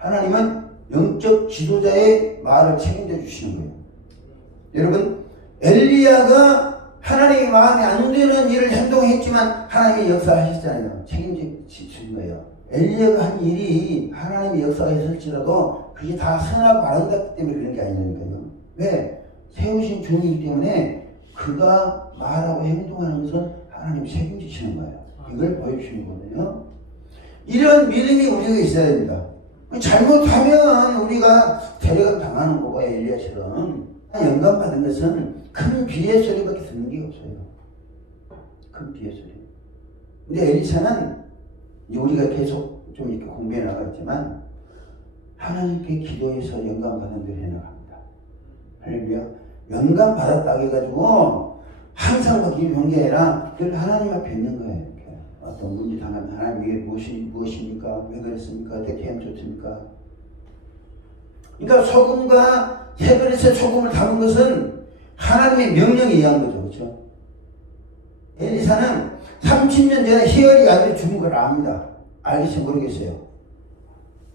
하나님은 영적 지도자의 말을 책임져 주시는 거예요. 여러분, 엘리야가 하나님의 마음에 안 드는 일을 행동했지만 하나님이 역사하셨잖아요. 책임져 주신 거예요. 엘리야가 한 일이 하나님의 역사가 있을지라도 그게 다 선하고 아름답기 때문에 그런 게 아니라니까요. 왜? 세우신 종이기 때문에 그가 말하고 행동하는 것은 하나님 책임지시는 거예요. 이걸 보여주시는 거거든요. 이런 믿음이 우리가 있어야 됩니다. 잘못하면 우리가 데려가 당하는 거고, 엘리야처럼. 영감 받은 것은 큰 비의 소리밖에 듣는 게 없어요. 큰 비의 소리. 근데 엘리사는 우리가 계속 좀 이렇게 공부해 나갔지만 하나님께 기도해서 영감 받은 대로 해나갑니다. 할렐루야. 영감 받았다고 해가지고 항상 막 이런 게 아니라 늘 하나님 앞에 있는 거예요. 이렇게. 어떤 문제 당하면 하나님 이게 무엇입니까? 왜 그랬습니까? 어떻게 하면 좋습니까? 그러니까 소금과 세 그릇의 소금을 담은 것은 하나님의 명령에 의한 거죠. 그렇죠? 엘리사는 30년 전에 희열이 아들이 죽은 걸 압니다. 알겠어요? 모르겠어요?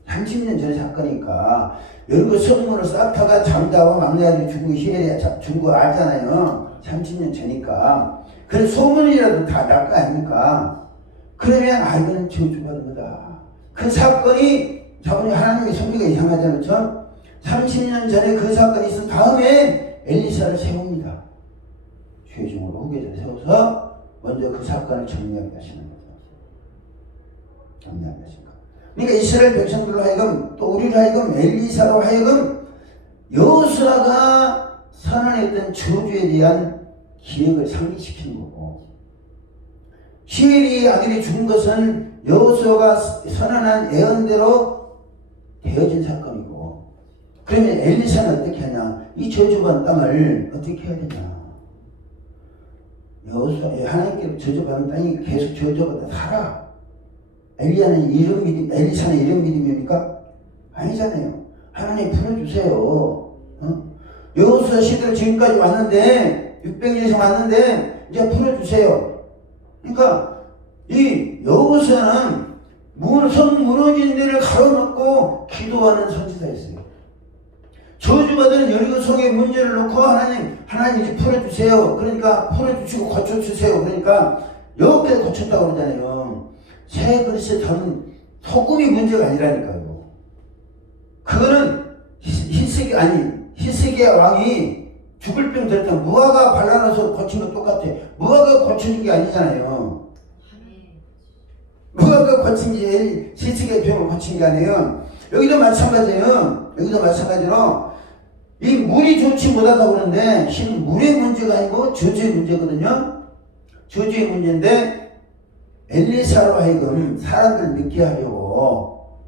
30년 전의 사건이니까 여러분 소문으로 싹다가 잠자와 막내 아들이 죽은 희열이 죽은 거 알잖아요. 30년 전이니까. 그래서 소문이라도 다 날 거 아닙니까? 그러면 이거는 저주받은 거다. 그 사건이 저번에 하나님의 성기가 이상하잖아요. 그렇죠? 30년 전에 그 사건이 있은 다음에 엘리사를 세웁니다. 최종으로 후계자를 세워서 먼저 그 사건을 정리하게 하시는 거죠. 정리하게 하시는 거. 그러니까 이스라엘 백성들로 하여금 또 우리로 하여금 엘리사로 하여금 여호수아가 선언했던 저주에 대한 기억을 상기시키는 거고, 히엘이 아들이 죽은 것은 여호수아가 선언한 예언대로 되어진 사건이고, 그러면 엘리사는 어떻게 하냐? 이 저주받은 땅을 어떻게 해야 되냐? 여호수아 하나님께로 저주받은 땅이 계속 저주받아 살아. 엘리야는 이런 믿음, 엘리사는 이런 믿음입니까? 아니잖아요. 하나님 풀어주세요. 여호수아 시대로 지금까지 왔는데 600년에서 왔는데 이제 풀어주세요. 그러니까 이 여호수아는 성 무너진 데를 가로막고 기도하는 선지자였어요. 저주받은 여리고 성의 문제를 놓고 하나님 이제 풀어주세요. 그러니까 풀어주시고 고쳐주세요. 그러니까 여기까지 고쳤다고 그러잖아요. 새 그릇에 담은 소금이 문제가 아니라니까요. 그거는 히스기야 왕이 죽을 병 들었던 무화과 발라놔서 고친 거 똑같아. 무화과 고치는 게 아니잖아요. 무화과 고친 게 히스기야 병을 고친 게 아니에요. 여기도 마찬가지예요. 여기도 마찬가지로 이 물이 좋지 못하다고 그러는데 실은 물의 문제가 아니고 저주의 문제거든요. 저주의 문제인데 엘리사로 하여금 사람들 믿게 하려고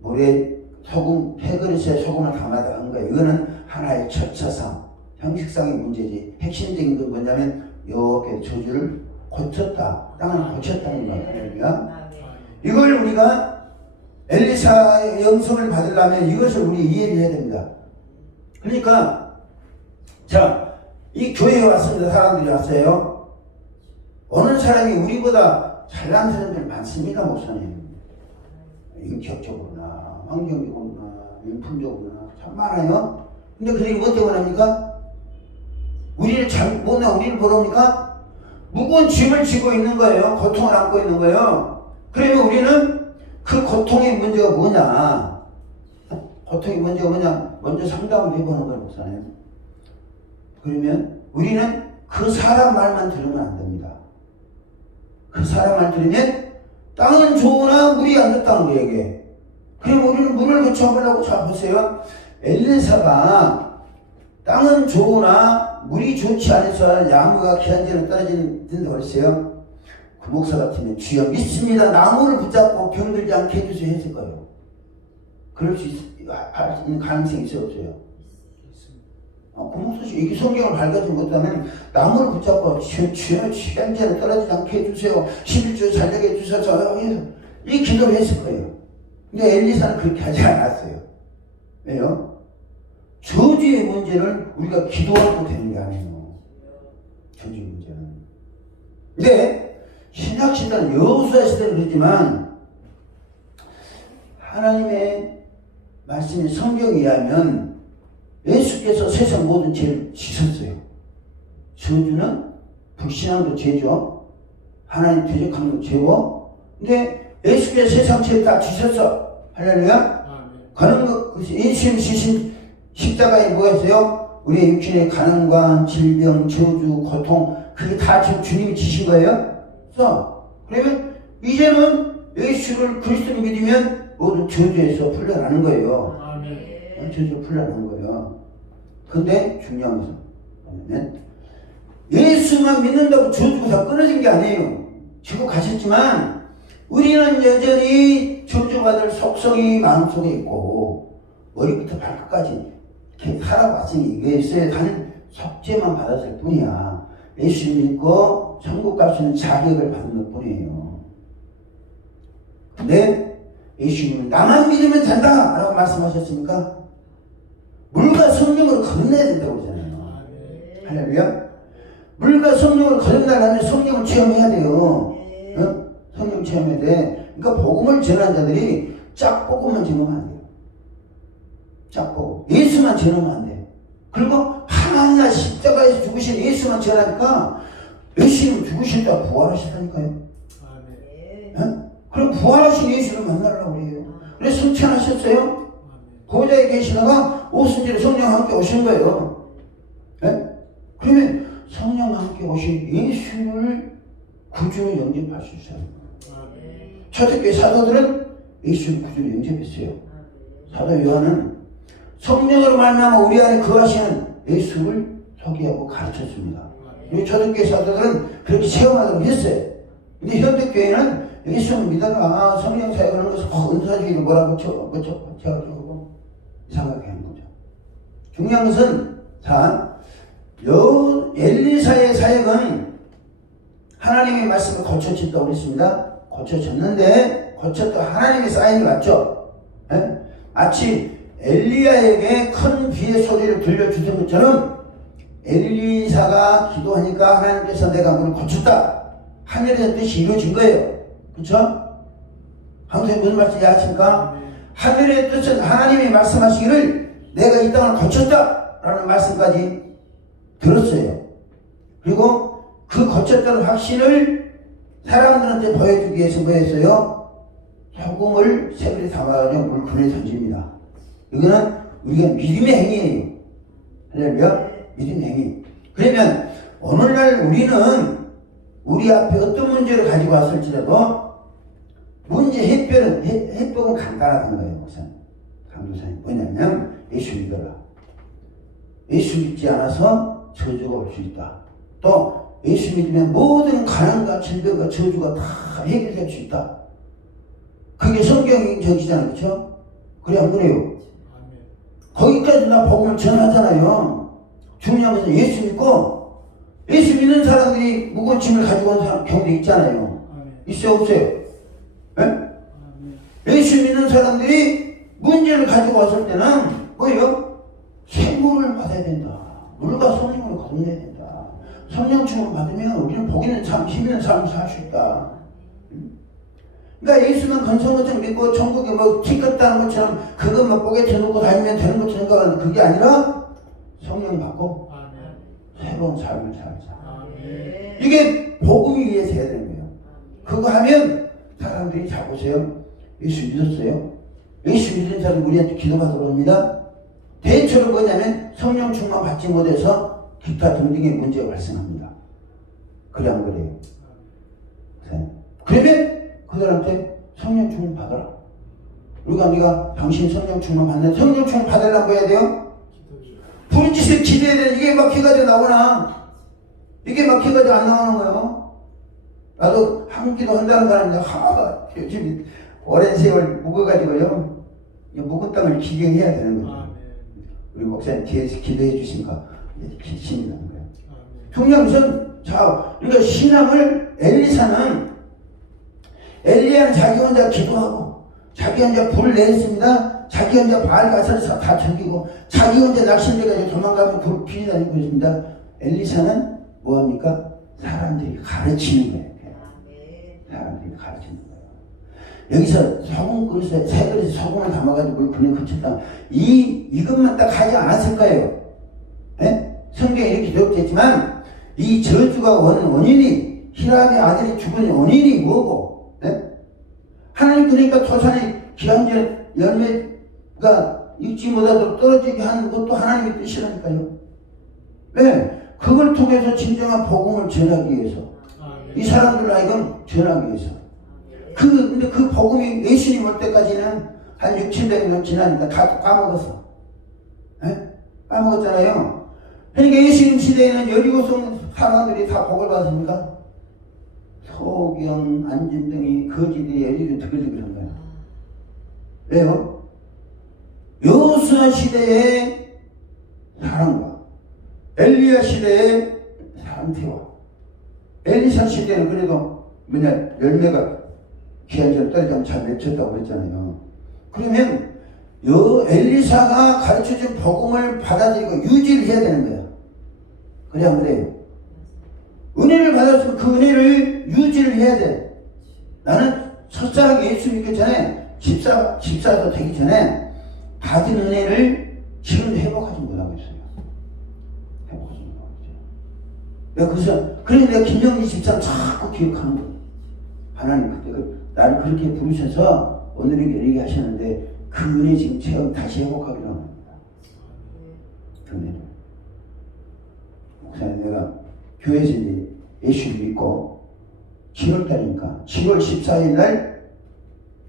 물에 소금, 폐그릇에 소금을 담아다 한 거예요. 이거는 하나의 절차상, 형식상의 문제지. 핵심적인 건 뭐냐면 이렇게 저주를 고쳤다. 땅을 고쳤다는 거예요. 이걸 우리가 엘리사의 영성을 받으려면 이것을 우리 이해를 해야 됩니다. 그러니까 자, 이 교회에 왔습니다. 사람들이 왔어요. 어느 사람이 우리보다 잘난 사람들 많습니다. 목사님. 인격적으로나 환경적으로나 인품적으로나 참 많아요. 근데 그들이 뭐 때문에 합니까? 우리를 보러 오니까 무거운 짐을 지고 있는 거예요. 고통을 안고 있는 거예요. 그러면 우리는 그 고통의 문제가 뭐냐? 고통의 문제가 뭐냐? 먼저 상담을 해보는 거예요, 목사님. 그러면 우리는 그 사람 말만 들으면 안 됩니다. 그 사람 말 들으면 땅은 좋으나 물이 안 좋다는 거예요, 이게. 그럼 우리는 물을 고쳐보려고. 자, 보세요. 엘리사가 땅은 좋으나 물이 좋지 않아서 야무가 기한제로 떨어진다고 했어요. 그 목사 같으면 주여 믿습니다. 나무를 붙잡고 병들지 않게 해주세요 했을 거예요. 그럴 수 있는 가능성이 있어요, 없어요? 그 목사씨, 이게 성경을 밝아지 못하면 나무를 붙잡고 주여 시간제로 떨어지지 않게 해주세요. 11조 잘 되게 해주셔서 이 기도를 했을 거예요. 근데 엘리사는 그렇게 하지 않았어요. 왜요? 저주의 문제는 우리가 기도하고 되는 게 아니에요. 저주의 문제는. 근데 신약 시대는 여호수아 시대는 그렇지만 하나님의 말씀이 성경에 의하면 예수께서 세상 모든 죄를 지셨어요. 저주는 불신앙도 죄죠. 하나님 대적하는 거 죄고. 근데 예수께서 세상 죄를 다 지셨어. 할렐루야. 가는 것, 예수님 지신 십자가에 뭐가 있어요? 우리의 육신의 가난과 질병, 저주, 고통, 그게 다 지금 주님이 지신 거예요? 그러면 이제는 예수를 그리스도를 믿으면 모든 저주에서 풀려나는 거예요. 저주에서 풀려나는 거예요. 근데 중요한 것은 뭐냐면 예수만 믿는다고 저주가 다 끊어진 게 아니에요. 지고 가셨지만 우리는 여전히 저주받을 속성이 마음속에 있고 머리부터 발끝까지 이렇게 살아왔으니 이게 있어야 하는 속죄만 받았을 뿐이야. 예수를 믿고 천국 갈 수 있는 자격을 받은 것 뿐이에요. 근데 예수님은 나만 믿으면 된다 라고 말씀하셨으니까 물과 성령으로 거듭나야 된다고 그러잖아요. 할렐루야. 물과 성령으로 거듭나려면 성령을 체험해야 돼요. 성령 체험해야 돼. 그러니까 복음을 전하는 자들이 짝볶음만 전하면 안 돼요. 짝볶음. 예수만 전하면 안 돼. 그리고 하나하나 십자가에서 죽으신 예수만 전하니까 예수님 죽으셨다 부활하셨다니까요. 그럼 부활하신 예수를 만나려고 해요. 그래서 승천하셨어요. 보좌에 계시다가 오순절에 성령 함께 오신 거예요. 그러면 성령 함께 오신 예수를 구주로 영접할 수 있어요. 초대교회 사도들은 예수를 구주로 영접했어요. 사도 요한은 성령으로 말미암아 우리 안에 거하시는 예수를 소개하고 가르쳤습니다. 우리 초대교회 사도들은 그렇게 체험하도록 했어요. 근데 현대교회는 예수를 믿어라 성령 사역하는 것을 은사주의를 뭐라고 쳐가지고 이상하게 하는 거죠. 중요한 것은 엘리사의 사역은 하나님의 말씀을 고쳐졌다고 그랬습니다. 고쳐졌는데 고쳤던 하나님의 사인이 맞죠. 마치 엘리야에게 큰 비의 소리를 들려주신 것처럼 엘리사가 기도하니까 하나님께서 내가 물을 고쳤다. 하늘의 뜻이 이루어진 거예요. 그렇죠? 항상 무슨 말씀인지 아십니까? 하늘의 뜻은 하나님이 말씀하시기를 내가 이 땅을 고쳤다 라는 말씀까지 들었어요. 그리고 그 고쳤다는 확신을 사람들한테 보여주기 위해서 뭐 했어요? 소금을 새벽에 담아가지고 물그늘에 던집니다. 이거는 우리가 믿음의 행위예요. 할렐루야? 믿음의 행위. 그러면 오늘날 우리는 우리 앞에 어떤 문제를 가지고 왔을지라도 문제 해법은 간단한 거예요. 강도사님. 뭐냐면 예수 믿어라. 예수 믿지 않아서 저주가 올 수 있다. 또 예수 믿으면 모든 가난과 질병과 저주가 다 해결될 수 있다. 그게 성경적이잖아요. 그렇죠? 그래 안 그래요? 거기까지 나 복음을 전하잖아요. 중요한 것은 예수 믿고 예수 믿는 사람들이 무거운 짐을 가지고 온 사람 경우도 있잖아요. 있어요 없어요? 예수 믿는 사람들이 문제를 가지고 왔을 때는 뭐예요? 세물을 받아야 된다. 물과 성령으로 거듭내야 된다. 성령 충만 받으면 우리는 복 있는 삶, 힘 있는 삶을 살 수 있다. 그러니까 예수는 건성것처럼 믿고 천국에 뭐 티켓 따는 것처럼 그것만 뽀개 쳐놓고 다니면 되는 것처럼 생각하는 그게 아니라 성령 받고 새로운 삶을 살자. 이게 복음이 위해서 해야 되는 거예요. 그거 하면 사람들이 잘 보세요. 예수 믿었어요. 예수 믿은 사람이 우리한테 기도받으러 옵니다. 대체로 뭐냐면 성령 충만 받지 못해서 기타 등등의 문제가 발생합니다. 그래 안 그래요? 그러면 그들한테 성령 충만 받아라. 우리가 네가 당신 성령 충만 받는 성령 충만 받으려고 해야 돼요? 부르짖을 기도해야 돼. 이게 막혀가지고 나오나? 이게 막혀가지고 안 나오는 거예요. 나도 한 기도 한다는 사람인데 요즘 오랜 세월 묵어가지고요. 묵은 땅을 기경해야 되는 거죠. 우리 목사님 뒤에서 기도해 주시니까 힘이 나는 거예요. 중요한 것은 그러니까 신앙을 엘리야는 자기 혼자 기도하고 자기 혼자 불 내렸습니다. 자기 혼자 바알 가서 다 죽이고 자기 혼자 낙심돼가지고 도망가면 불 피해 다니고 있습니다. 엘리사는 뭐합니까? 사람들이 가르치는 거예요. 사람들이 가르치는 거예요. 여기서 소금 그릇에 세 그릇에 소금을 담아가지고 물 그냥 그쳤다. 이것만 딱 하지 않았을까요? 예? 성경에 이렇게 기록됐지만 이 저주가 원인이 히람의 아들이 죽은 원인이 뭐고? 예? 하나님 그러니까 토산의 기한절 열매가 익지 못하도록 떨어지게 하는 것도 하나님의 뜻이라니까요. 왜? 그걸 통해서 진정한 복음을 전하기 위해서 이 사람들 하여금 전하기 위해서 근데 그 복음이 예수님 올 때까지는 한 6, 700년 지나니까 다 까먹었어. 에? 까먹었잖아요. 그러니까 예수님 시대에는 여리고성 사람들이 다 복을 받았습니까? 소경, 안진등이 거지들이 여리고 드글드글한 거야. 왜요? 여호수아 시대의 사람과 엘리야 시대의 사람태와 엘리사 시대는 그래도 열매가 기한절 떨어지면 잘 맺혔다고 그랬잖아요. 그러면 엘리사가 가르쳐준 복음을 받아들이고 유지를 해야 되는 거야. 그래 안 그래요? 은혜를 받았으면 그 은혜를 유지를 해야 돼. 나는 첫사랑 예수 믿기 전에 집사도 되기 전에 받은 은혜를 지금 회복하지 못하고 있어요. 회복하지 못하고 있어요. 그래서 내가 김영기 집사 자꾸 기억하는 거예요. 하나님 그때 나를 그렇게 부르셔서 오늘 이렇게 하셨는데 그 은혜 지금 체험 다시 회복하기로 합니다. 그 은혜를. 목사님 내가 교회에서 이제 예수를 믿고 7월달이니까 7월 14일 날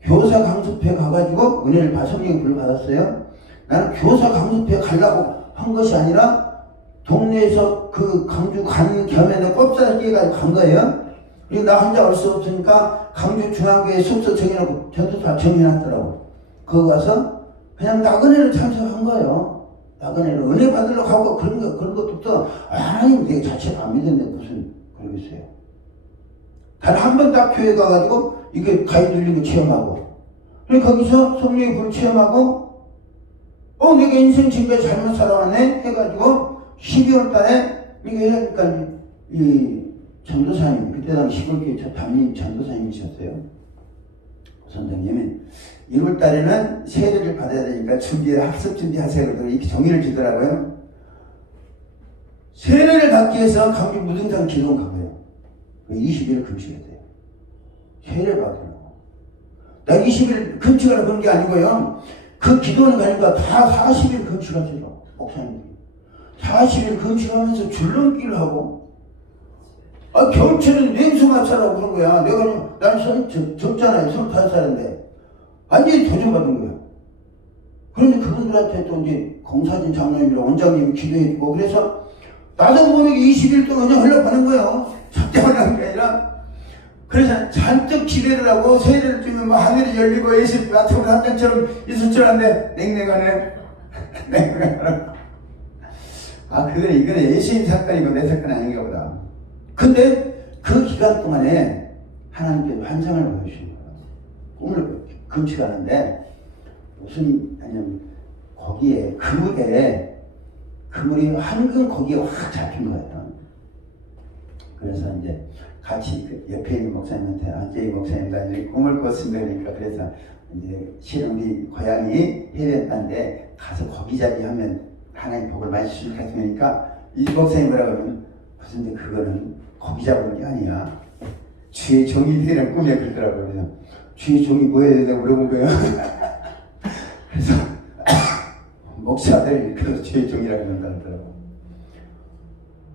교사 강습회 가가지고 은혜를 성령의 불을 받았어요. 나는 교사 강습회 가려고 한 것이 아니라 동네에서 그 강주 간 겸에 꼽사를 끼어가지고 간 거예요. 그리고 나 혼자 올 수 없으니까 강주 중앙교회 숙소 정해놓고 전투사 정해놨더라고. 거기 가서 그냥 나그네를 참석한 거예요. 나그네를 은혜 받으려고 하고 그런 것도 없어. 하나님 내 자체를 안 믿었는데 무슨 그러겠어요. 단 한 번 딱 교회 가가지고 이게 가위 눌리고 체험하고 그리고 거기서 성령의 불을 체험하고 내가 인생 지금까지 잘못 살아왔네 해가지고 12월 달에 이게 해야니까 이 전도사님 그때 당시 시골교회 저 담임 전도사님이셨어요. 선생님이 1월 달에는 세례를 받아야 되니까 학습 준비하세요. 이렇게 종이를 주더라고요. 세례를 받기 위해서 강주 무등산 기도원 가봐요. 20일 금식해야 돼요. 세례를 받으려고. 나 20일 금식하라고 그런 게 아니고요. 그 기도원에 가니까 다 40일 금식하세요. 목사님들이. 40일 금식하면서 줄넘기를 하고 겨울철은 냉수마차라고 그런 거야. 난 젊잖아요. 25살인데. 완전히 도전받은 거야. 그런데 그분들한테 또 이제 공사진 장로님이랑 원장님이 기도해주고 그래서 나도 모르게 20일 동안 그냥 흘러가는 거예요. 절대 하려는 게 아니라. 그래서 잔뜩 기대를 하고 세례를 주면 하늘이 열리고 예수 같은 한 잔처럼 있을 줄 알았는데 냉랭하네. 냉랭하네. 이거는 예수님 사건이고 내 사건이 아닌가 보다. 근데 그 기간 동안에 하나님께서 환상을 보여주신 거예요. 꿈을 금식하는데 무슨 아니면 거기에 그물이 황금 거기에 확 잡힌 거예요. 그래서 이제 같이 그 옆에 있는 목사님한테 안재희 목사님과 이제 꿈을 꿨습니다. 그러니까 그래서 이제 실은 우리 고향이 해변가인데 가서 거기 자리 하면 하나님 복을 많이 주실 것 같으니까 이 목사님 뭐라 그러면 무슨 그거는 거기 잡은 게 아니야. 주의 종이 되는 꿈에 그러더라고요. 그래서 주의 종이 뭐해야 된다고 물어본 거예요. 그래서 목사들 그래서 주의 종이라고 한다더라고.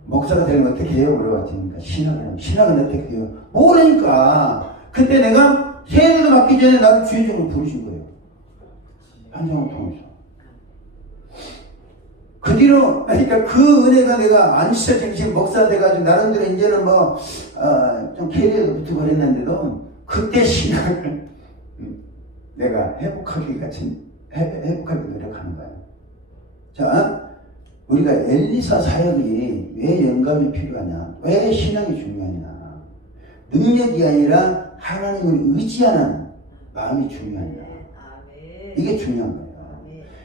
목사가 되면 어떻게 해요? 물어봤으니까 신학은 어떻게 해요? 모르니까. 근데 내가 세례도 받기 전에 나를 주의 종으로 부르신 거예요. 환상을 통해서. 그 뒤로, 그러니까 그 은혜가 내가 안시자 정신 목사 돼가지고, 나름대로 이제는 좀 캐리어도 붙고 그랬는데도, 그때 신앙을 내가 회복하기 노력하는 거예요. 자, 우리가 엘리사 사역이 왜 영감이 필요하냐? 왜 신앙이 중요하냐? 능력이 아니라 하나님을 의지하는 마음이 중요하냐? 이게 중요한 거예요.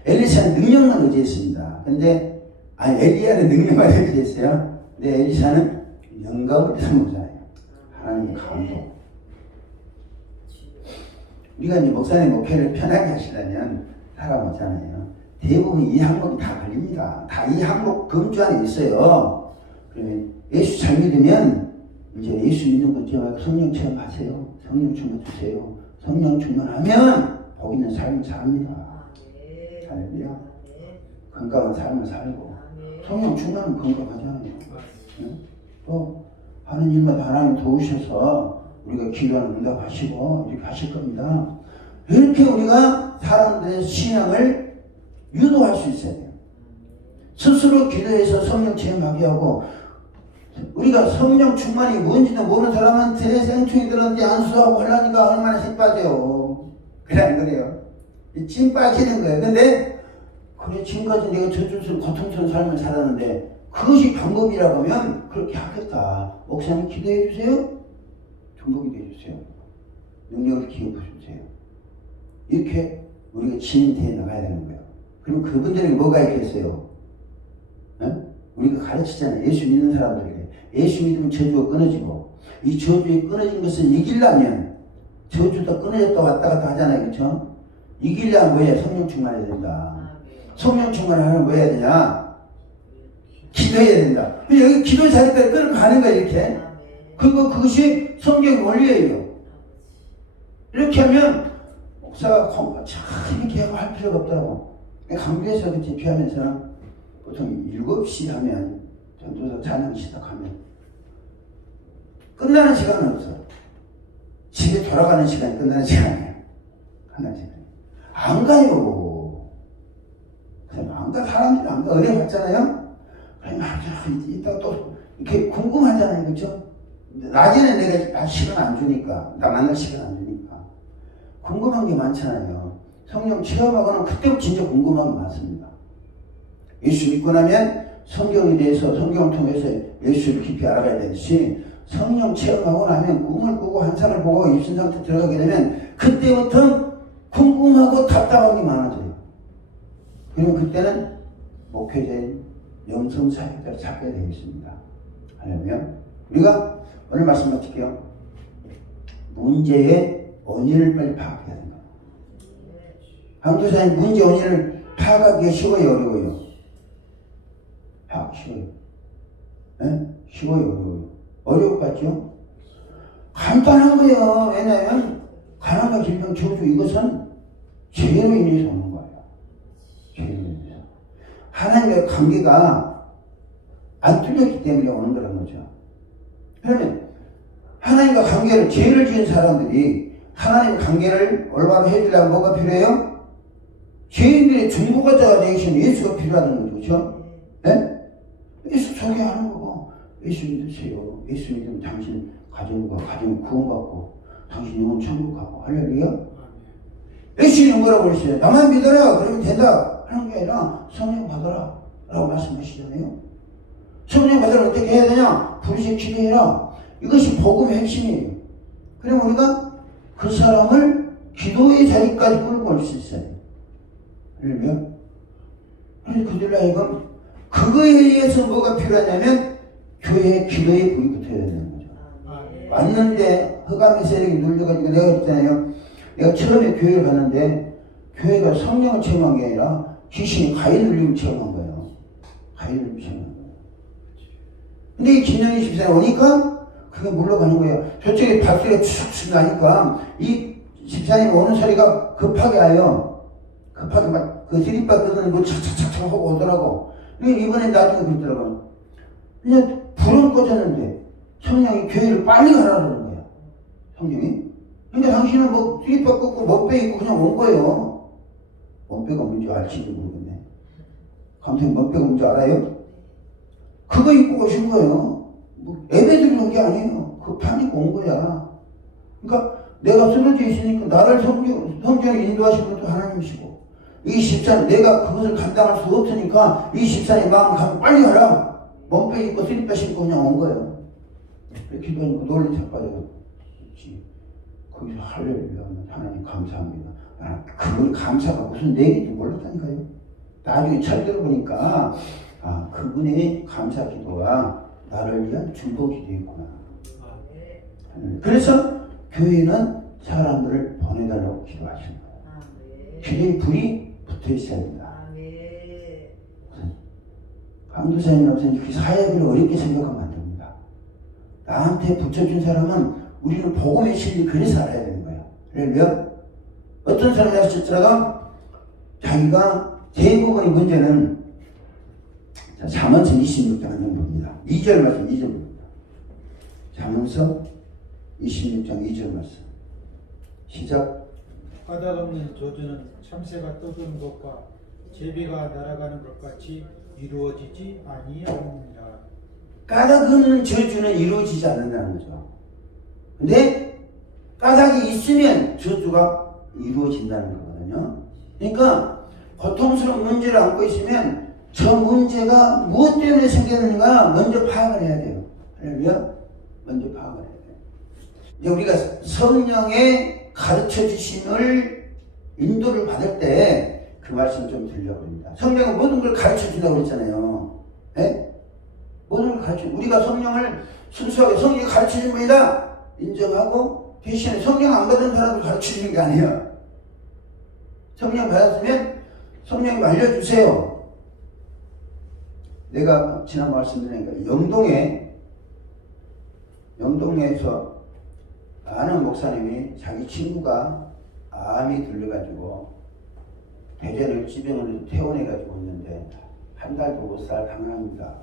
엘리사는 능력만 의지했습니다. 근데 엘리야는 능력만 의지했어요. 근데 엘리사는 영감을 사모자예요. 하나님의 감동. 우리가 이제 목사님 목회를 편하게 하시려면 사람 없잖아요. 대부분 이 항목이 다 걸립니다. 다 이 항목 금주 안에 있어요. 그러면 예수 잘 믿으면 이제 예수 믿는 것 때문에 성령 체험하세요. 성령 충만 주세요. 성령 충만하면 복 있는 삶을 삽니다. 할렐루야. 건강한 삶을 살고 성령 충만은 건강하잖아요. 네? 또 하는 일마다 하나님 도우셔서 우리가 기도하는 응답하시고 이렇게 하실 겁니다. 이렇게 우리가 사람들의 신앙을 유도할 수 있어야 돼요. 스스로 기도해서 성령 체험하게 하고, 우리가 성령 충만이 뭔지도 모르는 사람한테 생충이 들었는데 안수하고 하려니까 얼마나 힘 빠져요. 그래 안 그래요? 찜 빠지는 거예요. 근데 그래 지금까지 내가 저주스러운 고통스러운 삶을 살았는데 그것이 방법이라고 하면 그렇게 하겠다. 목사님 기도해 주세요. 중복이 돼 주세요. 능력을 기억해 주세요. 이렇게 우리가 진행되어 나가야 되는 거예요. 그럼 그분들에게 뭐가 있겠어요? 네? 우리가 가르치잖아요. 예수 믿는 사람들에게. 예수 믿으면 저주가 끊어지고, 이 저주에 끊어진 것을 이기려면, 저주도 끊어졌다 왔다 갔다 하잖아요. 그렇죠? 이기려면 뭐예요? 성령 충만해야 된다. 성령 충만을 하면 뭐 해야 되냐? 기도해야 된다. 여기 기도 자리까지 끌고 가는 거예요. 이렇게. 그것이 성경 원리예요. 이렇게 하면 목사가 참 이렇게 할 필요가 없더라고. 강주에서 집회하면서는 보통 7시 하면 전도사 찬양 시작하면 끝나는 시간은 없어. 집에 돌아가는 시간이 끝나는 시간이에요. 끝나는 시간. 안 가요. 그냥 안 가. 사람들이 안 가. 은혜 받잖아요. 그러면 이따 또 이렇게 궁금하잖아요. 그렇죠? 낮에는 내가 시간 안 주니까, 나 만날 시간 안 주니까 궁금한 게 많잖아요. 성령 체험하고는 그때부터 진짜 궁금한 게 많습니다. 예수 믿고 나면 성경에 대해서, 성경을 통해서 예수를 깊이 알아가야 되듯이 성령 체험하고 나면 꿈을 꾸고 환상을 보고 입신 상태 들어가게 되면 그때부터 궁금하고 답답한 게 많아져요. 그러면 그때는 목회자인 영성 사역자를 찾게 되어 있습니다. 할렐루야. 우리가 오늘 말씀 마칠게요. 문제의 원인을 빨리 파악해야 된다. 강조사님 문제 원인을 파악하기가 쉬워요, 어려워요? 파악 쉬워요. 네? 쉬워요, 어려워요? 어려울 것 같죠? 간단한 거예요. 왜냐하면 가난과 질병, 저주 이것은 죄로 인해서 오는 거예요. 죄로 인해서. 하나님과의 관계가 안 뚫렸기 때문에 오는 거라는 거죠. 그러면 하나님과 관계를, 죄를 지은 사람들이 하나님 관계를 올바로 해주려면 뭐가 필요해요? 죄인들의 중보자가 되시는 예수가 필요하다는 거죠. 그렇죠? 네? 예수 소개하는 거고, 예수 믿으세요. 예수 믿으면 당신 가정과 가정 구원받고 당신 영혼 천국 가고. 할렐루야. 예수님은 뭐라고 그러세요? 나만 믿어라 그러면 된다 하는 게 아니라 성령 받아라 라고 말씀하시잖아요. 성령 받으러 어떻게 해야 되냐? 부르짖어 기도해라. 이것이 복음의 핵심이에요. 그럼 우리가 그 사람을 기도의 자리까지 끌고 올 수 있어요. 그러면 그래서 그들로 하여금 그거에 의해서 뭐가 필요하냐면 교회의 기도의 불이 붙어야 되는 거죠. 왔는데 흑암의 세력이 눌려가지고 내가 그랬잖아요. 내가 처음에 교회를 갔는데 교회가 성령을 체험한 게 아니라 귀신이 가위 눌림을 체험한 거예요. 가위 눌림을 체험한 거예요. 근데 이 김영희 집사님 오니까 그게 물러가는 거예요. 저쪽에 박수가 축축 나니까 이 집사님 오는 소리가 급하게 와요. 급하게 막 그 드립박 끄는 거 착착착착 하고 오더라고. 이번에 나중에 그러더라고요. 그냥 불은 꺼졌는데 성령이 교회를 빨리 가라 그러는 거예요. 성령이. 근데 당신은 뭐 드립박 끄고 먹배 입고 그냥 온 거예요. 먹배가 뭔지 알지도 모르겠네. 감독님 먹배가 뭔지 알아요? 그거 입고 오신 거예요. 뭐 예배드리러 온 게 아니에요. 급하니까 온 거야. 그러니까 내가 쓰러져 있으니까 나를 성전에 인도하신 분도 하나님이시고, 이 집사님 내가 그것을 감당할 수 없으니까 이 집사님 마음 가면 빨리 가라. 몸빼 입고 쓰리빼 신고 그냥 온 거예요. 기도하니까 놀리 자빠져서 거기서 할렐루야 하나님 감사합니다. 그걸 감사가 무슨 내기인지 몰랐다니까요. 나중에 잘 들어보니까 그분의 감사 기도가 나를 위한 중보 기도였구나. 그래서 교회는 사람들을 보내달라고 기도하시는 거예요. 아, 네. 귀에 불이 붙어 있어야 된다. 아, 네. 강도사님이라고 해서 그 사역을 어렵게 생각하면 안 됩니다. 나한테 붙여준 사람은 우리는 복음의 진리 그래서 알아야 되는 거예요. 그러면 어떤 사람이 하셨더라도 자기가 대부분의 문제는 잠언서 26장 한번 봅니다. 2절 말씀 2절입니다. 잠언서 26장 2절 말씀 시작. 까닭없는 저주는 참새가 떠도는 것과 제비가 날아가는 것 같이 이루어지지 아니하느니라. 까닭없는 저주는 이루어지지 않는다는 거죠. 근데 까닭이 있으면 저주가 이루어진다는 거거든요. 그러니까 고통스러운 문제를 안고 있으면 저 문제가 무엇 때문에 생겼는가 먼저 파악을 해야 돼요. 그러면 먼저 파악을 해야 돼요. 이제 우리가 성령의 가르쳐 주심을 인도를 받을 때 그 말씀 좀 드리려고 합니다. 성령은 모든 걸 가르쳐 준다고 그랬잖아요. 네? 모든 걸 가르쳐. 우리가 성령을 순수하게 성령이 가르쳐 준 분이다 인정하고 대신에 성령 안 받은 사람을 가르쳐 주는 게 아니에요. 성령 받았으면 성령이 알려주세요. 내가 지난 말씀드린 영동에서 아는 목사님이 자기 친구가 암이 들려가지고 대전을 지병을 퇴원해가지고 있는데 한 달도 못 살 당합니다.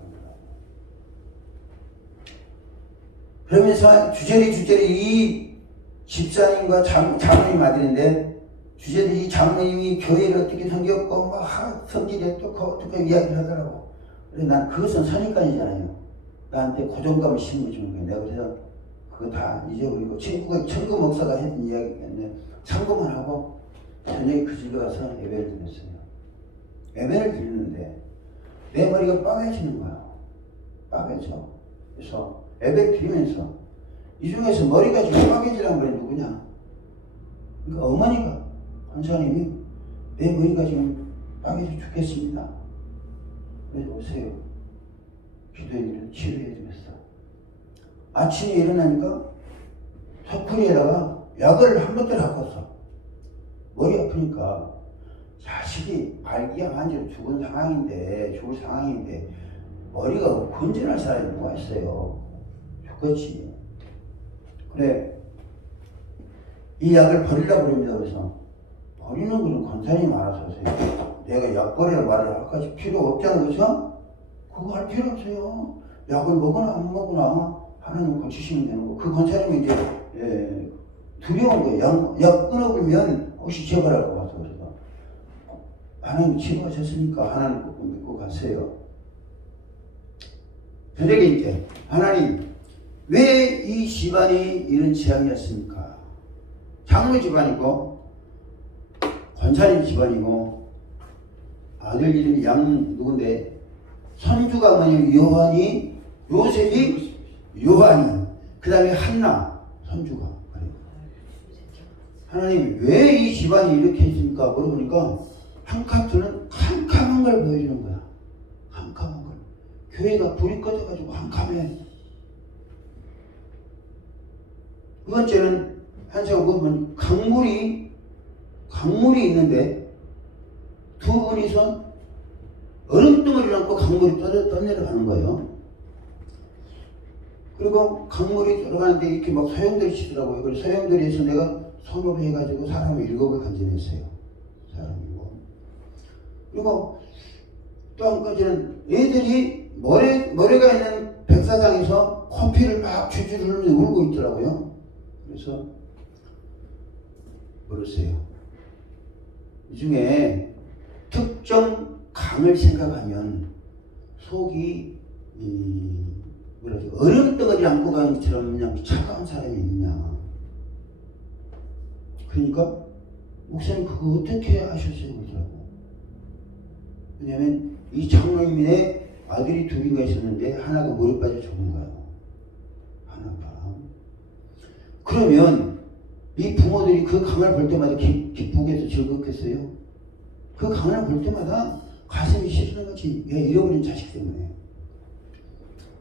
그러면서 주저리 이 집사님과 장로님 아들인데 주저리 이 장로님이 교회를 어떻게 섬겼고 막 성질이 어떻게 이야기를 하더라고. 그래서 난 그것은 선입관이잖아요. 나한테 고정감을 심어주는 거예요. 내가 그래서 그거 다 잊어버리고 친구가 천구 목사가 했던 이야기인데 참고만 하고 저녁에 그 집에 가서 예배를 드렸어요. 예배를 드리는데 내 머리가 빠개지는 거야. 빠개져. 그래서 예배를 드리면서 이 중에서 머리가 지금 빠개지는 분이 누구냐? 그러니까 어머니가 권사님이 내 머리가 지금 빠개져 죽겠습니다. 그래서 오세요. 기도해드려 치료해드렸어. 아침에 일어나니까 석쿠리에다가 약을 한 번도 바꿨어. 머리 아프니까 자식이 발기양 한지로 죽을 상황인데 머리가 건전할 사람이 누가 있어요. 죽겠지. 그래 이 약을 버리려고 그럽니다. 그래서 버리는 건 권사님이 알아서 하세요. 내가 약 버리라고 말을 할까지 필요 없다는 거죠? 그거 할 필요 없어요. 약을 먹거나 안 먹거나 하나님 고치시면 되는 거. 그 권사님이 이제 두려운 거예요. 약 끊어버리면 혹시 재발할 것 같아서. 그래서 하나님 치료하셨으니까 하나님 꼭 믿고 가세요. 저녁에 이제 하나님 왜 이 집안이 이런 재앙이었습니까? 장로 집안이고 권사님 집안이고 아들 이름이 누군데 선주가 뭐냐면 요셉이 요한이 그 다음에 한나 선주가 하나님 왜 이 집안이 이렇게 있습니까? 물어보니까 한 카트는 캄캄한 걸 보여주는 거야. 캄캄한 걸. 교회가 불이 꺼져가지고 캄캄해. 두 번째는 한세가 보면 강물이 있는데 두 분이서 얼음덩어리를 안고 강물이 떠내려가는 거예요. 그리고 강물이 들어가는데 이렇게 막 소용돌이 치더라고요. 그래서 소용돌이에서 내가 손으로 해가지고 사람을 7을 건져냈어요. 사람이고. 그리고 또 한 가지는 애들이 모래가 있는 백사장에서 커피를 막 줄줄 흘리면서 울고 있더라고요. 그래서 모르세요. 이 중에 특정 강을 생각하면 속이 얼음덩어리 안고 가는 것처럼 그냥 차가운 사람이 있느냐. 그러니까 목사님 그거 어떻게 하셨어요? 그러더라고. 왜냐면 이 장로님의 아들이 둘인가 있었는데 하나가 물에 빠져 죽은 거예요. 하나가. 그러면 이 부모들이 그 강을 볼 때마다 기쁘겠어? 즐겁겠어요? 그 강을 볼 때마다 가슴이 시리는 거지. 왜 잃어버린 자식 때문에.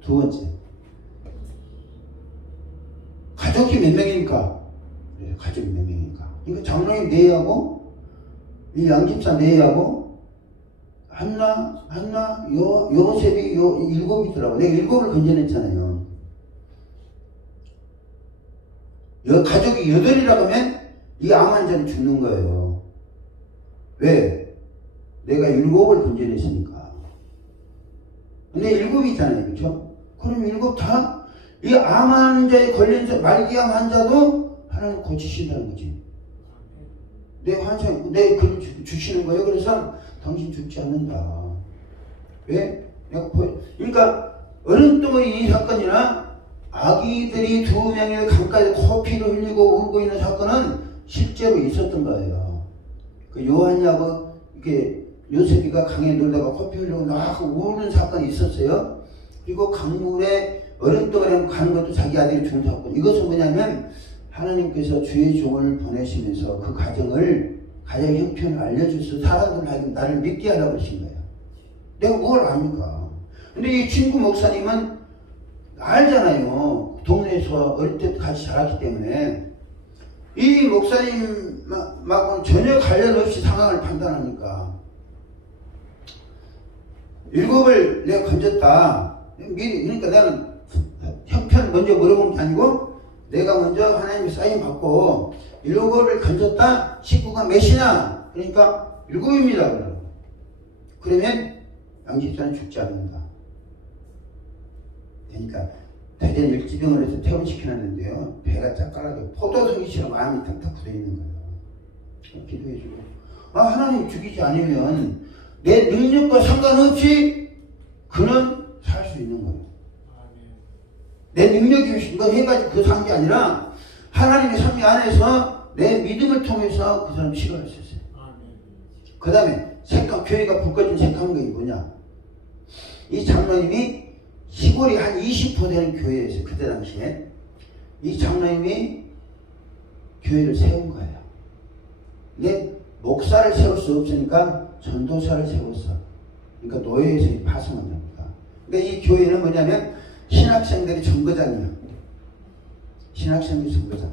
두 번째, 가족이 몇 명입니까? 그래서 가족이 몇 명이니까. 그러니까 장로님 내하고 이 양집사 내하고 한나, 요셉이 요 7이더라고. 내가 7을 건져냈잖아요. 가족이 8이라고 하면 이 암 환자는 죽는 거예요. 왜? 내가 7을 건져냈으니까. 근데 7이잖아요. 그렇죠? 그럼 7 다 이 암 환자에 걸린 말기암 환자도 하나님 고치신다는 거지. 내 환상, 내 그걸 주시는 거예요. 그래서 당신 죽지 않는다. 왜? 그러니까 어른동의 이 사건이나 아기들이 2명이 강가에 코피를 흘리고 울고 있는 사건은 실제로 있었던 거예요. 그 요한하고 이렇게 요셉이가 강에 놀다가 코피 흘리고 막 우는 사건이 있었어요. 그리고 강물에 어른동이랑 가는 것도 자기 아들이 죽는 사건. 이것은 뭐냐면 하나님께서 주의 종을 보내시면서 그 가정 형편을 알려줘서 사람들 나를 믿게 하라고 하신 거예요. 내가 뭘 압니까? 근데 이 친구 목사님은 알잖아요. 동네에서 어릴 때 같이 자랐기 때문에. 이 목사님하고는 전혀 관련 없이 상황을 판단하니까. 7을 내가 건졌다. 그러니까 나는 형편 먼저 물어본 게 아니고 내가 먼저 하나님의 사인 받고 7을 건졌다. 식구가 몇이냐? 그러니까 7입니다. 그러면 양집사는 죽지 않는다. 그러니까 대전 일지병원에서 퇴원시켜놨는데요. 배가 짝깔하게 포도송이처럼 마음이 탁탁 굳어있는 거예요. 기도해주고 하나님 죽이지 않으면 내 능력과 상관없이 그는 살 수 있는 거예요. 내 능력이 이거 해가지고 그 산 게 아니라 하나님의 삶 안에서 내 믿음을 통해서 그 사람 치료할 수 있어요. 그 다음에 교회가 불 꺼진 색한 게 뭐냐? 이 장로님이 시골이 한 20% 되는 교회에서 그때 당시에 이 장로님이 교회를 세운 거예요. 근데 목사를 세울 수 없으니까 전도사를 세웠어. 그러니까 노예에서 파송한 겁니다. 그러니까 이 교회는 뭐냐면 신학생들이 정거장이야. 신학생들이 정거장.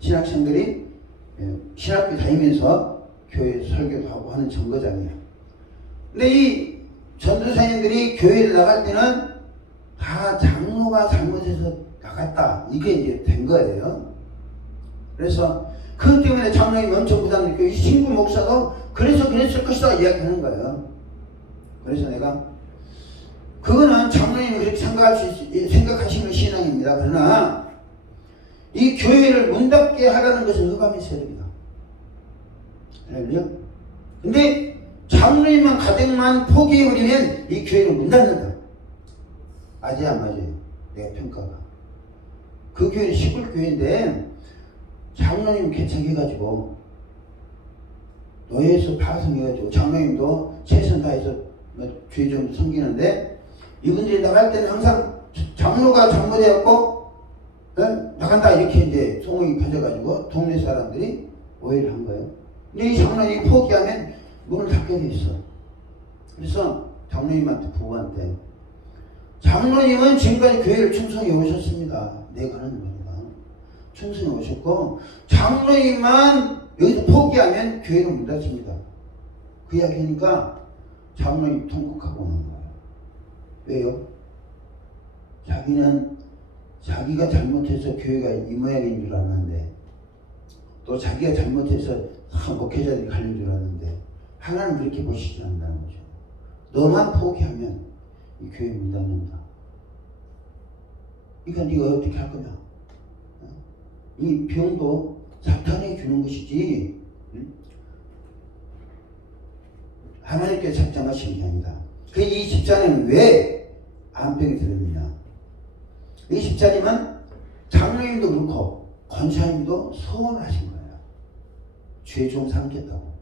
신학생들이 신학교 다니면서 교회에서 설교도 하고 하는 정거장이야. 근데 이 전도사님들이 교회를 나갈 때는 다 장로가 잘못해서 나갔다. 이게 이제 된 거예요. 그래서 그것 때문에 장로님이 엄청 부담 느끼고 이 친구 목사도 그래서 그랬을 것이다 이야기하는 거예요. 그래서 내가 그거는 장로님이 그렇게 생각하시는 신앙입니다. 그러나 이 교회를 문 닫게 하라는 것은 흑암의 세력이다. 할렐루야. 근데 장로님만 가정만 포기해버리면 이 교회를 문 닫는다. 맞아요, 안 맞아요? 내가 평가가. 그 교회는 시골 교회인데 장로님 개척해가지고 노예에서 파송해가지고 장로님도 최선 다해서 주의 좀 섬기는데 이분들이 나갈 때는 항상 장로가 잘못해갖고 나간다 이렇게 이제 소문이 퍼져가지고 동네 사람들이 오해를 한 거예요. 근데 이 장로님이 포기하면 문을 닫게 돼 있어. 그래서 장로님한테 부부한테 장로님은 지금까지 교회를 충성해 오셨습니다. 내 가는 겁니다. 충성해 오셨고 장로님만 여기서 포기하면 교회를 문 닫습니다. 그 이야기 하니까 장로님 통곡하고 오는 거예요. 왜요? 자기는 자기가 잘못해서 교회가 이 모양인 줄 알았는데 또 자기가 잘못해서 목회자들이 갈린 줄 알았는데 하나님 그렇게 보시지 않는다는 거죠. 너만 포기하면 이 교회 문 닫는다. 그러니까 네가 어떻게 할 거냐? 이 병도 사탄이 주는 것이지 하나님께서 작정하신 게 아니다. 이 집사님은 왜 암병이 들었느냐? 이 집사님은 장로님도 그렇고 권사님도 소원하신 거예요. 주의 종 삼겠다고.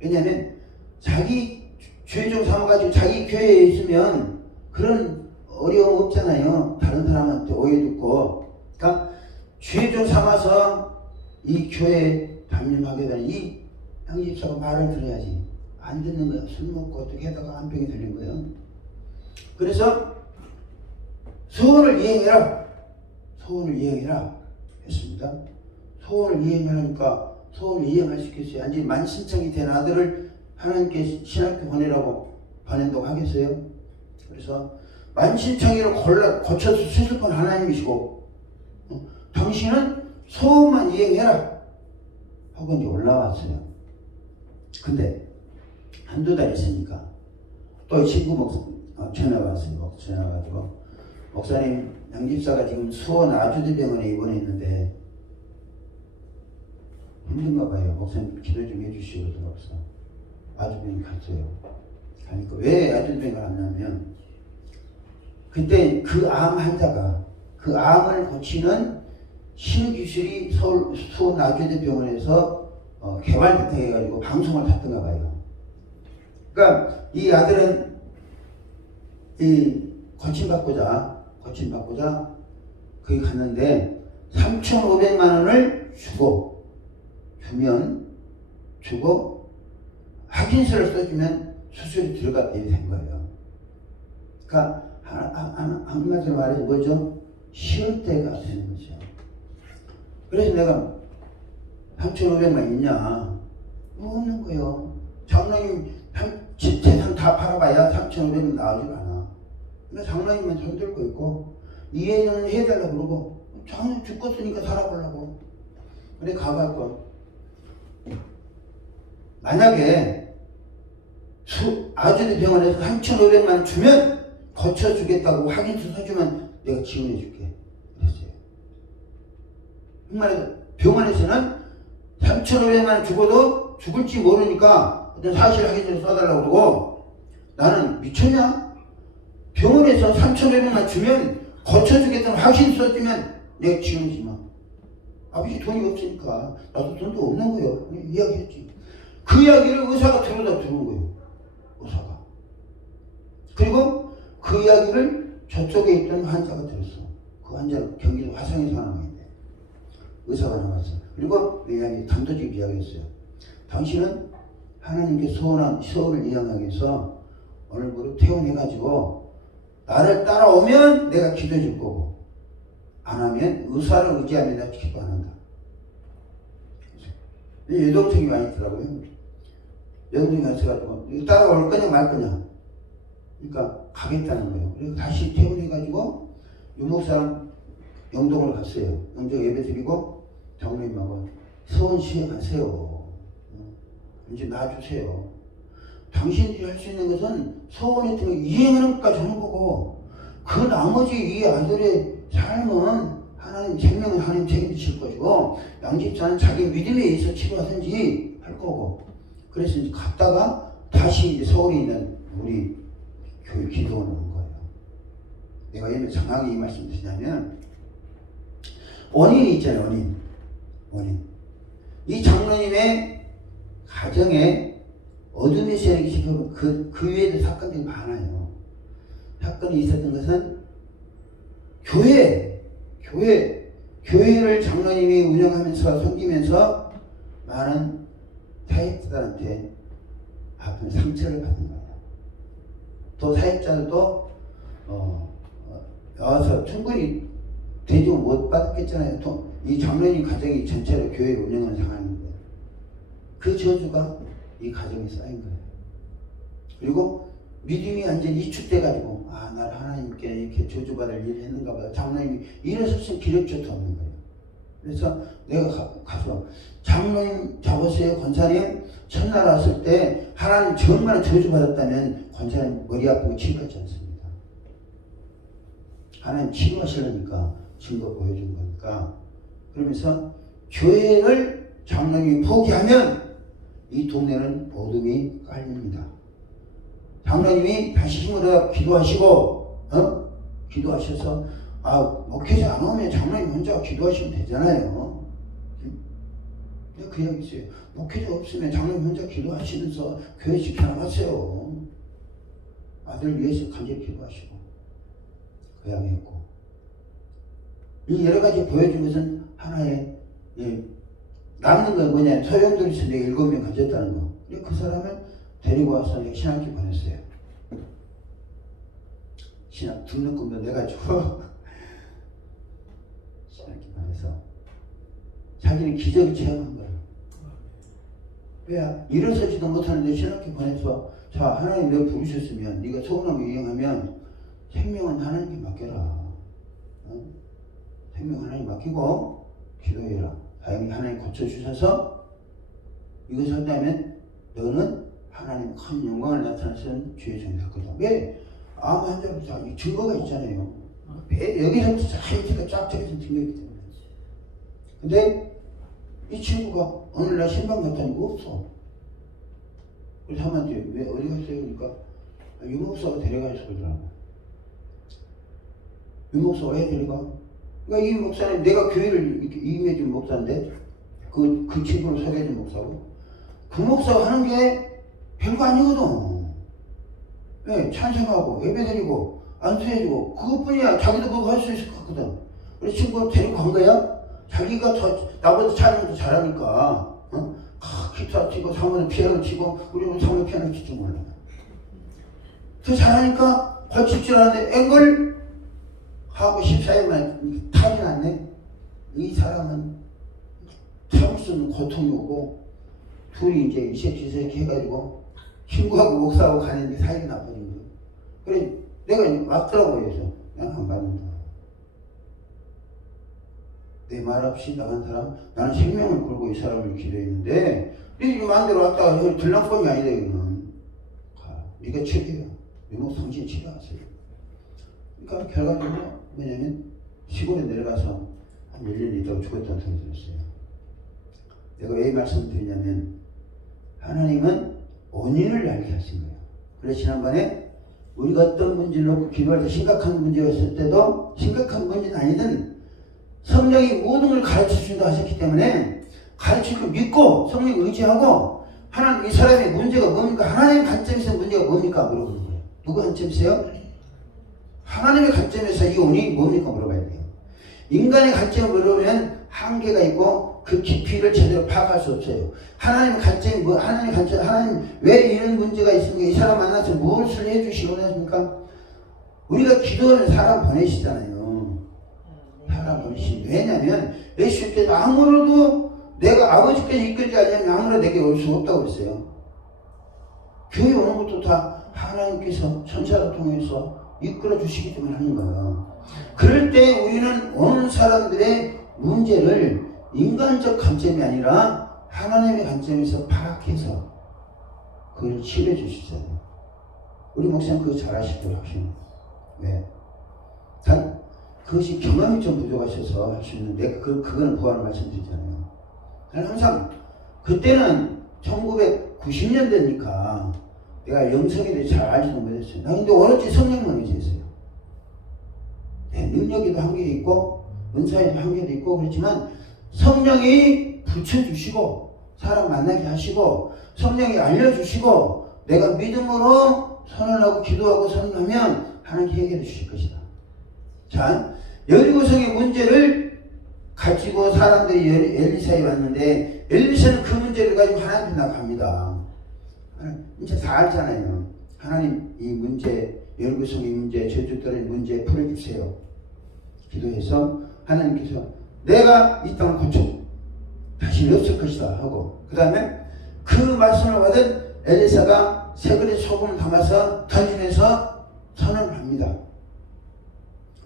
왜냐하면 자기 주의 종 삼아가지고 자기 교회에 있으면 그런 어려움 없잖아요. 다른 사람한테 오해 듣고. 그러니까 주의 종 삼아서 이 교회에 담임하게 되는 이 형집사가 말을 들어야지. 안 듣는 거야. 술 먹고 어떻게 하다가 암병이 들린 거예요. 그래서 소원을 이행해라. 소원을 이행해라 했습니다. 소원을 이행하니까 소원을 이행할 수 있겠어요? 아니 만신창이 된 아들을 하나님께 신학교 보내라고 보낸다고 하겠어요? 그래서 만신창이를 거쳐서 쓰실 건 하나님이시고 당신은 소원만 이행해라 하고 이제 올라왔어요. 근데 한두 달 있으니까 또 친구 전화가 왔어요. 전화가 와가지고 목사님 양집사가 지금 수원 아주대병원에 입원했는데 힘든가 봐요. 목사님 기도 좀 해주시고 들어서 아주병원 갔어요. 가니까 왜 아주병원 갔냐면 그때 그 암 환자가 그 암을 고치는 신기술이 수원 아주대병원에서 개발부터 방송을 탔던가 봐요. 그러니까 이 아들은 이 고침받고자 거기 갔는데 3,500만 원을 주고 확인서를 써주면 수술이 들어갔대야 된 거예요. 그러니까 한마디로 말해서 뭐죠? 쉬울 때가 되는 거죠. 그래서 내가 3,500만 있냐? 없는 거예요. 장로님 재산 다 팔아봐야 3,500만 나오질 않아. 그러니까 장로님만 손들고 있고 이해는 해달라고 그러고 장로님 죽었으니까 살아보려고. 그래 가갖고 만약에 아주대 병원에서 3,500만 주면 고쳐주겠다고 확인서 써주면 내가 지원해줄게 그랬어요. 정말 병원에서는 3,500만 죽어도 죽을지 모르니까 어떤 사실 확인서 써달라고 그러고 나는 미쳤냐? 병원에서 3,500만 주면 고쳐주겠다는 확신서 써주면 내가 지원하지 마. 아버지 돈이 없으니까 나도 돈도 없는 거예요. 이야기했지. 그 이야기를 의사가 들은 거예요. 의사가. 그리고 그 이야기를 저쪽에 있던 환자가 들었어. 그 환자는 경기도 화성에 사는 사람인데 의사가 나왔어. 그리고 그 이야기 단도직입 이야기했어요. 당신은 하나님께 소원한 소원을 이행하기 위해서 오늘부로 퇴원해가지고 나를 따라오면 내가 기도해 줄 거고 안 하면 의사를 의지하면 내가 기도 안 한다. 여동생이 많이 있더라고요. 여동생이 가서가지고 따라올 거냐 말 거냐. 그러니까 가겠다는 거예요. 그래서 다시 퇴원해가지고 유목사랑 영동을 갔어요. 영동 예배 드리고 장로님하고 서원시에 가세요. 이제 놔주세요. 당신들이 할 수 있는 것은 서원했던 거 이행하는 것까지 하는 거고 그 나머지 이 아들의 삶은 하나님 생명은 하나님 책임지실 것이고 양집사는 자기 믿음에 의해서 치료하든지 할 거고 그래서 이제 갔다가 다시 이제 서울에 있는 우리 교회 기도원에 온 거예요. 내가 왜 정확히 이 말씀 드리냐면 원인이 있잖아요. 원인. 이 장로님의 가정에 어둠의 세력이 지금 그 외에도 사건들이 많아요. 사건이 있었던 것은 교회를 장로님이 운영하면서 섬기면서 많은 사역자들한테 아픈 상처를 받은 거예요. 또 사역자들도 와서 충분히 대접을 못 받았겠잖아요. 또 이 장로님 가정이 전체로 교회를 운영하는 상황인데 그 저주가 이 가정에 쌓인 거예요. 그리고 믿음이 완전히 이축돼가지고 날 하나님께 이렇게 저주받을 일을 했는가 보다. 장로님이 일어섰으면 기력조차 없는 거예요. 그래서 내가 가서 장로님 잡으세요. 권사님 첫날 왔을 때 하나님 정말 저주받았다면 권사님 머리 아프고 치료하지 않습니다. 하나님 치료하시려니까 증거 보여준 거니까. 그러면서 교회를 장로님이 포기하면 이 동네는 어둠이 깔립니다. 장로님이 다시 힘을 얻어 기도하시고 기도하셔서 목회자 안 오면 장로님 혼자 기도하시면 되잖아요. 그 이야기 있어요. 목회자 없으면 장로님 혼자 기도하시면서 교회 지켜나가세요. 아들 위해서 간절히 기도하시고 그 이야기 했고 이 여러 가지 보여준 것은 하나의 남는 건 뭐냐 소용돌이 선생이 7명 가졌다는 거. 그 사람을 데리고 와서 내가 신학교 보냈어요. 신학 등록금도 내가지고 신학교 보내서 자기는 기적을 체험한 거야. 왜? 일어서지도 못하는데 신학교 보내서 자 하나님 너 부르셨으면 네가 소원하고 이행하면 생명은 하나님께 맡겨라. 어? 생명 하나님 맡기고 기도해라. 다행히 하나님 고쳐주셔서 이것을 한다면 너는 하나님 큰 영광을 나타내시는 주의 종이 될 거다. 왜? 암 환자부터 증거가 있잖아요. 여기서부터 하이트가 쫙 들어진 증거이기 때문에. 근데 이 친구가 어느 날 신방 갔더니 없어. 그래서 한마디 왜 어디 갔어요? 그러니까 유목사가 데려가서 그러더라고. 유목사가 왜 데려가? 그러니까 이 목사는 내가 교회를 임해준 목사인데 그 친구를 소개해준 목사고 그 목사가 하는 게 별거 아니거든. 네, 찬송하고 예배드리고 안수해주고 그것뿐이야. 자기도 그거 할 수 있을 것 같거든. 그래서 친구가 데리고 간 거야. 자기가 더 나보다 찬양도 잘하니까 기타 치고 사모는 피아노 치고 우리는 사모 피아노 치지 몰라. 더 잘하니까 거칠 줄 아는데 앵글 하고 14일만 탈이 났네. 이 사람은 참을 수 없는 고통이 오고 둘이 이제 이색저색 해가지고 친구하고 목사하고 가는데 사이가 나빠진 거예요. 그래 내가 왔더라고 해서 내가 안 받는다. 내 말 없이 나간 사람 나는 생명을 걸고 이 사람을 기도했는데 네 마음대로 왔다가 여기 들락번이 아니다 이거는. 네가 치료해요. 유목 성신 치료하세요. 그러니까 결과적으로 뭐냐면 시골에 내려가서 한 1년 있다가 죽었다는 소리 들었어요. 내가 왜 이 말씀을 드리냐면 하나님은 원인을 알게 하신 거예요. 그래서 지난번에 우리가 어떤 문제를 놓고 기도할 때 심각한 문제가 있을 때도 심각한 문제는 아니든 성령이 모든 걸 가르쳐준다 하셨기 때문에 가르칠 걸 믿고 성령 의지하고 하나님 이 사람의 문제가 뭡니까? 하나님의 관점에서 문제가 뭡니까? 물어보는 거예요. 누구 관점에서요? 하나님의 관점에서 이 원인이 뭡니까? 물어봐야 돼요. 인간의 관점을 물으면 한계가 있고 그 깊이를 제대로 파악할 수 없어요. 하나님의 관점이 뭐, 하나님의 관점, 하나님 왜 이런 문제가 있습니까? 이 사람 만나서 무엇을 해주시기 원하십니까? 우리가 기도하면 사람 보내시잖아요. 사람 보내시지. 왜냐면 예수님께서 아무로도 내가 아버지께서 이끌지 않으면 아무나 내게 올 수 없다고 그랬어요. 교회 오는 것도 다 하나님께서 천사를 통해서 이끌어 주시기 때문에 하는 거예요. 그럴 때 우리는 오는 사람들의 문제를 인간적 관점이 아니라 하나님의 관점에서 파악해서 그걸 치료해 주시잖아요. 우리 목사님 그거 잘 아시더라고요. 왜? 단 그것이 경험이 좀 부족하셔서 할 수 있는데 그거는 부활 말씀드리잖아요. 나는 항상 그때는 1990년대니까 내가 영성에 대해 잘 알지도 못했어요. 나 근데 오로지 성령만 의지했어요. 네, 능력에도 한계가 있고 은사에도 한계도 있고 그렇지만 성령이 붙여주시고 사람 만나게 하시고 성령이 알려주시고 내가 믿음으로 선언하고 기도하고 선언하면 하나님 해결해 주실 것이다. 자, 여리고성의 문제를 가지고 사람들이 엘리사에 왔는데 엘리사는 그 문제를 가지고 하나님께 나갑니다. 이제 다 알잖아요. 하나님 이 문제, 여리고성의 문제, 저주들의 문제 풀어주세요. 기도해서 하나님께서 내가 이 땅을 고쳐 다시 없을 것이다 하고 그 다음에 그 말씀을 받은 엘리사가 세 그릇 소금을 담아서 던지면서 선언을 합니다.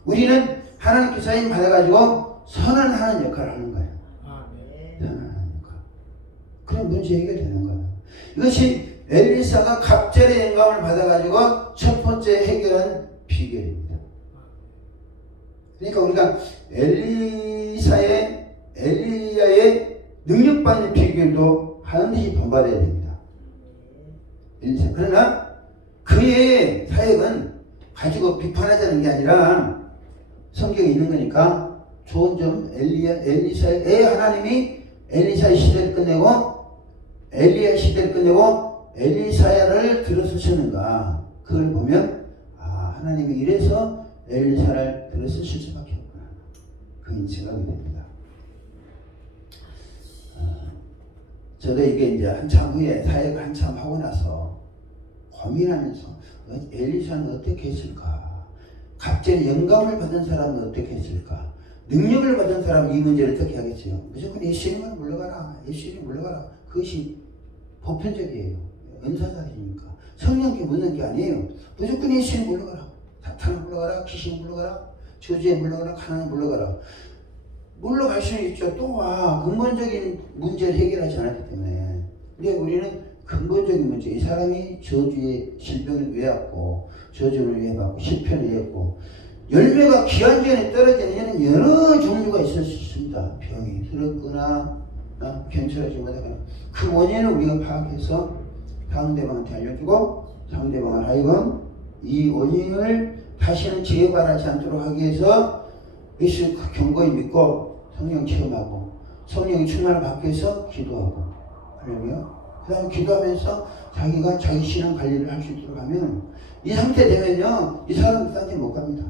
우리는 하나님께서 힘 받아가지고 선언하는 역할을 하는 거예요. 선언하는 역할. 그럼 문제 해결되는 거예요. 이것이 엘리사가 갑절의 영감을 받아가지고 첫 번째 해결한 비결입니다. 그러니까 우리가 엘리야의 능력받는 비결도 반드시 본받아야 됩니다. 엘리사. 그러나 그의 사역은 가지고 비판하자는 게 아니라 성경에 있는 거니까 좋은 점 엘리사의 하나님이 엘리사의 시대를 끝내고 엘리야 시대를 끝내고 엘리사야를 들어쓰셨는가 그걸 보면 하나님이 이래서 엘리사를 들어쓰실 수밖에 없구나 그 인식하게 됩니다. 저도 이게 이제 한참 후에 사역을 한참 하고 나서 고민하면서 엘리사는 어떻게 했을까? 갑자기 영감을 받은 사람은 어떻게 했을까? 능력을 받은 사람 이 문제를 어떻게 하겠어요? 무조건 예수님만 물러가라. 예수님 물러가라. 그것이 보편적이에요. 은사자이니까. 성령께 묻는 게 아니에요. 무조건 예수님 물러가라. 사탄은 물러가라. 귀신 물러가라. 저주에 물러가라. 가난에 물러가라. 물러갈 수는 있죠. 또 와. 근본적인 문제를 해결하지 않았기 때문에. 근데 우리는 근본적인 문제. 이 사람이 저주의 질병을 왜 왔고, 저주를 왜 받고, 실패를 왜 했고, 열매가 기한전에 떨어지는 얘는 여러 종류가 있을 수 있습니다. 병이 들었거나, 괜찮아지지 못하거나. 그 원인을 우리가 파악해서 상대방한테 알려주고, 상대방을 하여금 이 원인을 다시는 재발하지 않도록 하기 위해서 예수 경고히 믿고 성령 체험하고 성령의 충만을 받기 위해서 기도하고, 할렐루야. 그 다음에 기도하면서 자기가 자기 신앙 관리를 할 수 있도록 하면 이 상태 되면요, 이 사람은 딴 데 못 갑니다.